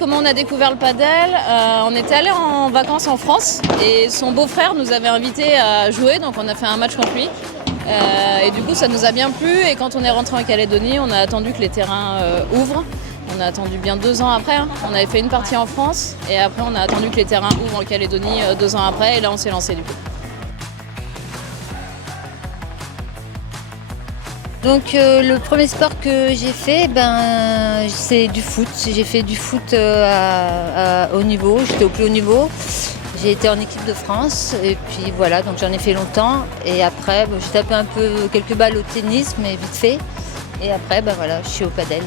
comment on a découvert le padel, on était allé en vacances en France et son beau-frère nous avait invités à jouer, donc on a fait un match contre lui. Et du coup ça nous a bien plu et quand on est rentré en Calédonie, on a attendu que les terrains ouvrent. On a attendu bien 2 ans après. On avait fait une partie en France et après on a attendu que les terrains ouvrent en Calédonie 2 ans après et là on s'est lancé du coup. Donc le premier sport que j'ai fait, c'est du foot. J'ai fait du foot à haut niveau, j'étais au plus haut niveau. J'ai été en équipe de France et puis voilà, donc j'en ai fait longtemps. Et après, j'ai tapé un peu quelques balles au tennis, mais vite fait. Et après, voilà, je suis au padel.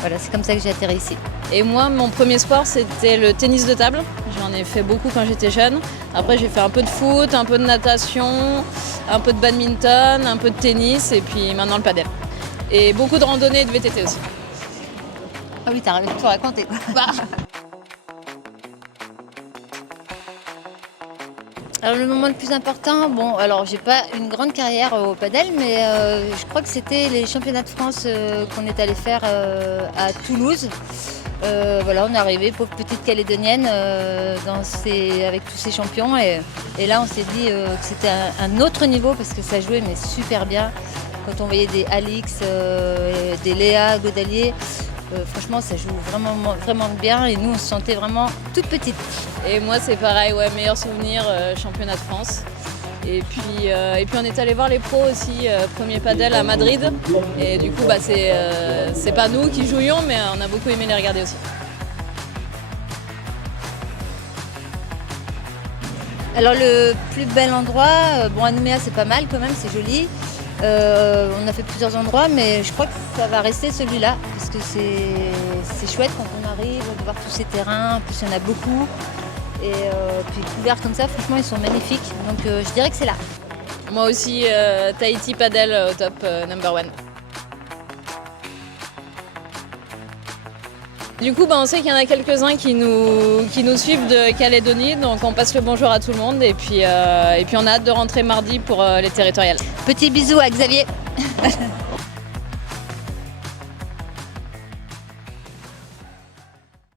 Voilà, c'est comme ça que j'ai atterri ici. Et moi, mon premier sport, c'était le tennis de table. J'en ai fait beaucoup quand j'étais jeune. Après, j'ai fait un peu de foot, un peu de natation, un peu de badminton, un peu de tennis et puis maintenant le padel. Et beaucoup de randonnées et de VTT aussi. Ah oui, t'as envie de tout raconter. Alors le moment le plus important, alors j'ai pas une grande carrière au padel, mais je crois que c'était les championnats de France qu'on est allé faire à Toulouse. Voilà, on est arrivé, pauvre petite Calédonienne, avec tous ces champions. Et là, on s'est dit que c'était un autre niveau parce que ça jouait mais super bien. Quand on voyait des Alix, des Léa Godalier, franchement, ça joue vraiment, vraiment bien. Et nous, on se sentait vraiment toute petite. Et moi, c'est pareil, ouais, meilleur souvenir, championnat de France. Et puis on est allé voir les pros aussi, premier padel à Madrid. Et du coup, c'est pas nous qui jouions, mais on a beaucoup aimé les regarder aussi. Alors le plus bel endroit, à Nouméa c'est pas mal quand même, c'est joli. On a fait plusieurs endroits, mais je crois que ça va rester celui-là, parce que c'est chouette quand on arrive de voir tous ces terrains, en plus il y en a beaucoup. Et puis couverts comme ça, franchement ils sont magnifiques, donc je dirais que c'est là. Moi aussi, Tahiti Padel au top number 1. Du coup, on sait qu'il y en a quelques-uns qui nous suivent de Calédonie, donc on passe le bonjour à tout le monde et puis on a hâte de rentrer mardi pour les territoriales. Petit bisou à Xavier.